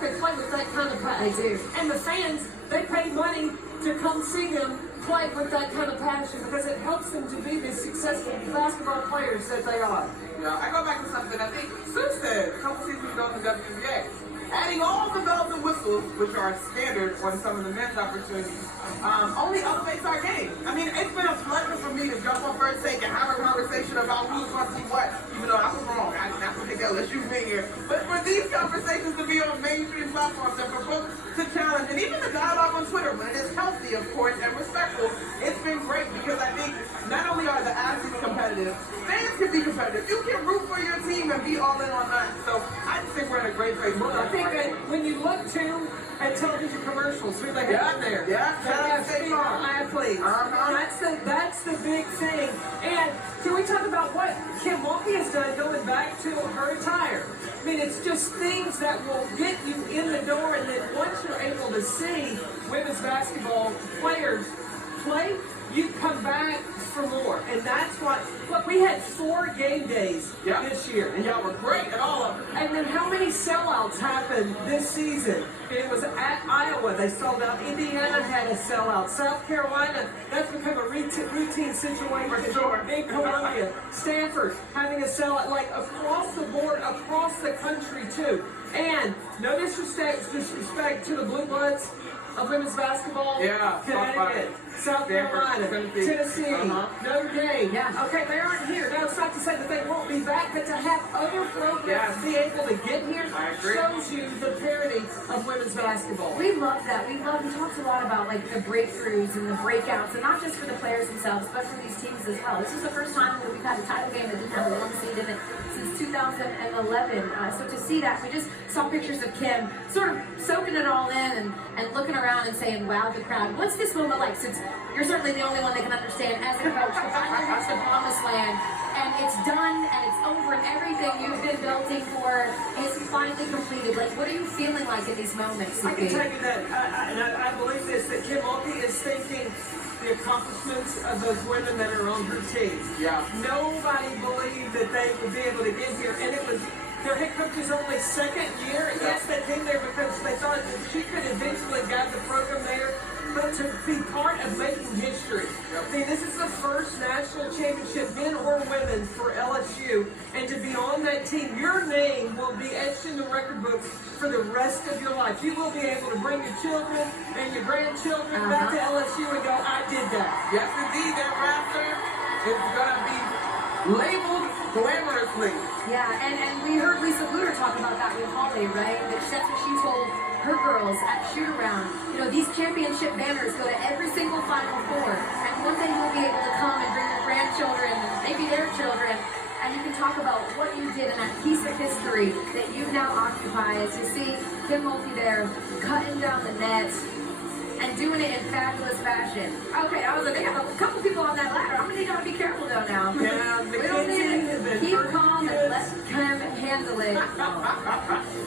like they play with that kind of passion. They do. And the fans, they pay money to come see them play with that kind of passion because it helps them to be the successful basketball players that they are. Yeah, I go back to something I think Sue said a couple seasons ago in the WNBA. Adding all the bells and whistles, which are standard on some of the men's opportunities, only elevates our game. I mean, it's been a pleasure for me to jump on first take and have a conversation about who's going to see what, even though I was wrong. I did not think LSU been here. But for these conversations to be on mainstream platforms and for folks to challenge, and even the dialogue on Twitter, when it is healthy, of course, and respectful, it's been great because I think not only are the athletes competitive, fans can be competitive. You can root for your team and be all in on that. So I just think we're in a great place. I think that when you look too at television commercials, who they have there, they have female athletes. That's the big thing. And can we talk about what Kim Mulkey has done going back to her attire? I mean, it's just things that will get you in the door, and then once you're able to see women's basketball players play, you come back for more. And that's what, look, we had 4 game days this year. And y'all were great at all of them. And then how many sellouts happened this season? It was at Iowa, they sold out. Indiana had a sellout. South Carolina, that's become a routine situation. For sure. In Columbia. Stanford having a sellout, like across the board, across the country too. And no disrespect to the Blue Bloods of women's basketball. Yeah. Connecticut, South Carolina, Tennessee, Notre Dame. Yeah. Okay, they aren't here. Now, it's not to say that they won't be back, but to have other programs be able to get here shows you the parity of women's basketball. We love that. We talked a lot about like the breakthroughs and the breakouts, and not just for the players themselves, but for these teams as well. This is the first time that we've had a title game that didn't have a 1 seed in it since 2011. So to see that, we just saw pictures of Kim sort of soaking it all in and looking around and saying, wow, the crowd. What's this moment like? Since you're certainly the only one that can understand as a coach to finally reach the promised land, and it's done and it's over and everything you've been building for is finally completed. Like, what are you feeling like in these moments? I can tell you that, and I believe this, that Kim Mulkey is thinking the accomplishments of those women that are on her team. Yeah. Nobody believed that they would be able to get here, and it was their head coach's only 2nd year. Yes, they came there because they thought that she could eventually guide the program there, but to be part of making history. I mean, this is the first national championship, men or women, for LSU, and to be on that team, your name will be etched in the record books for the rest of your life. You will be able to bring your children and your grandchildren back to LSU and go, I did that. Yes, indeed, that raptor is going to be labeled glamorously. Yeah, and we heard Lisa Luter talk about that with Holly, right? That's what she told her girls at shoot-around. You know, these championship banners go to every single Final Four, and one day you'll be able to come and bring your grandchildren, maybe their children, and you can talk about what you did in that piece of history that you now occupy. As you see Kim Mulkey there cutting down the net and doing it in fabulous fashion. Okay, I was like, a couple people on that ladder. I'm going to need to be careful though now. Yeah, we don't need to keep calm and let Kim handle it.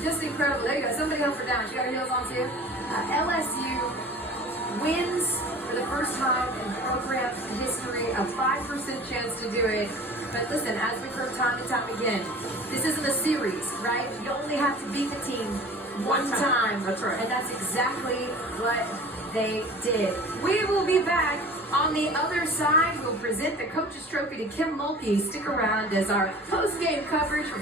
Just incredible. There you go. Somebody help her down. She got her heels on too. LSU wins for the first time in program history, a 5% chance to do it. But listen, as we've heard time and time again, this isn't a series, right? You only have to beat the team one time. That's right. And that's exactly what they did. We will be back on the other side. We'll present the Coach's Trophy to Kim Mulkey. Stick around as our post-game coverage from